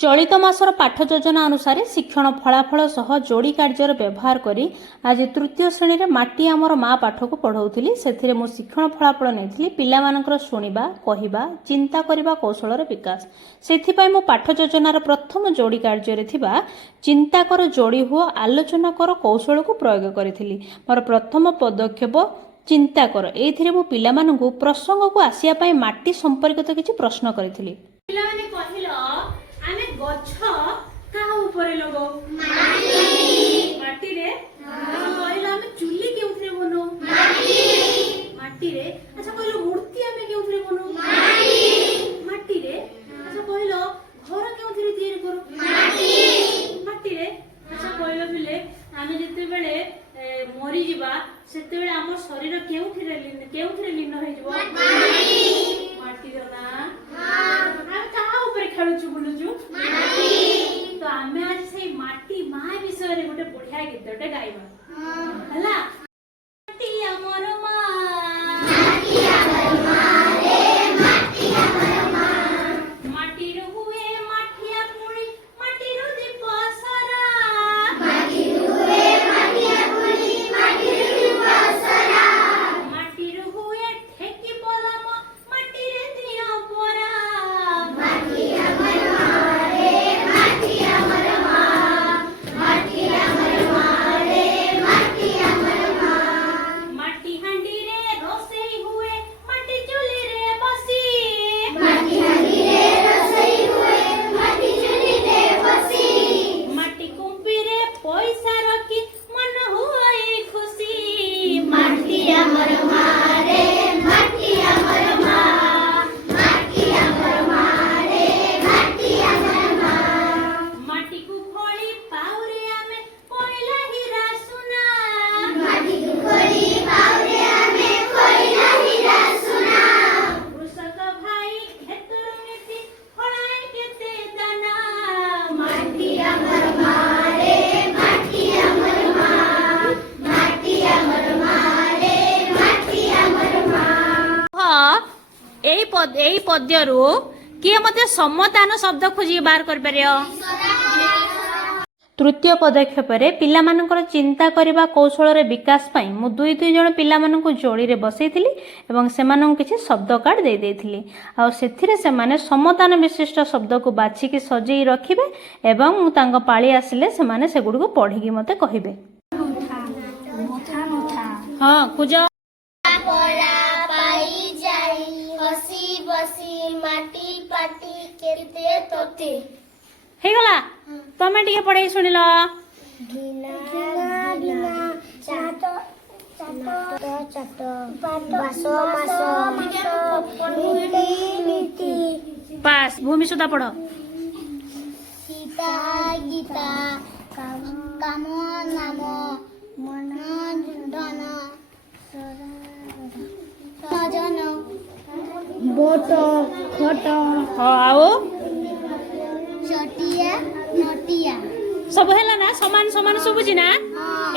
चलित मासर पाठ योजना अनुसार शिक्षण फलाफल सह जोड़ी कार्यर व्यवहार करी आज तृतीय श्रेणी में माटी आमर माँ पाठ को पढ़ाऊली से मु शिक्षण फलाफल नहीं पिलामानकर शुणा कहवा चिंता करने कौशल विकास से मो पाठ योजनार प्रथम जोड़ी कार्य चिंता कर जोड़ी हुआ आलोचना कर कौशल को प्रयोग करी मोर प्रथम पदक्षेप चिंता कर ये मु पिलामानंकु प्रसंग को आसिया माटी संपर्कित किसी प्रश्न करी आने गच्छ कहाँ ऊपर लगो माटी रे कहला हमें चुल्ली केउथरे बनो माटी रे अच्छा कहलो मूर्ति हमें केउथरे बनो माटी रे अच्छा कहलो घर केउथरे तैयारी करो माटी रे अच्छा कहलो बिले आमे जते बेले मरी जिबा सेते बेले हमर शरीर केउथरे लीन होई जिवो माटी रे ना हम कहाँ ऊपर खेलुछु बुलुछु तो आमे आज से माटी माँ विषय रे गोटे बढ़िया गीतटे गाइबा हला माटी हमर माँ रे माटी हमर माँ माटी रो हुए माटिया पुड़ी माटी रो दीप सरा माटी रो हुए माटिया पुड़ी माटी रो दीप सरा माटी रो हुए ठेकी पलम माटी रे दिया परा माटी हमर माँ रे माटी हमर माँ माटी हमर माँ रे माटी हमर माँ माटी हांडी रे रोसई हुए माटी चुली रे बसी माटी हांडी रे रोसई हुए माटी चुली रे बसी माटी कुंपी रे पैसा रखी मन हुए खुशी माटी हमर माँ रे माटी हमर माँ माटी हमर माँ रे माटी हमर माँ माटी को खोली पाउरे आमे कोइला हीरा सुना माटी को खोली पाउरे आमे कोइला हीरा सुना कृषक भाई खेतर नीति फळाए केते दाना माटी हमर माँ रे माटी हमर माँ माटी हमर माँ रे माटी हमर माँ एई पद्यरू किए मते सम्मतान शब्द खोजी बाहर कर परियो तृतीय पदक्षेप पिलामानंकर चिंता करने कौशल विकास पाई मु दुई दुई जन पिलामानंकु जोड़ी रे बसैथिली एवं सेमानंकु किछि शब्द कार्ड दे देथिली आ सेथिरे सेमाने समतान विशिष्ट शब्द को बाछिकी सजेई रखिबे एवं मु तांग पाळी आसिले सेमाने सेगुडी को पढिकी मते कहिबे हां कुजा पड़ा पाई जाई हसी बसी माटी पाटी केते तोते हे गला तमे टिके पढाई सुनिलो गिना गिना चाटो चाटो चाटो बासो बासो नीति नीति पास भूमि सुधा पढ़ सीता गीता काम नाम मन धन सजन बोट खट आओ चटिया नटिया सब हैला ना समान समान सुबुची ना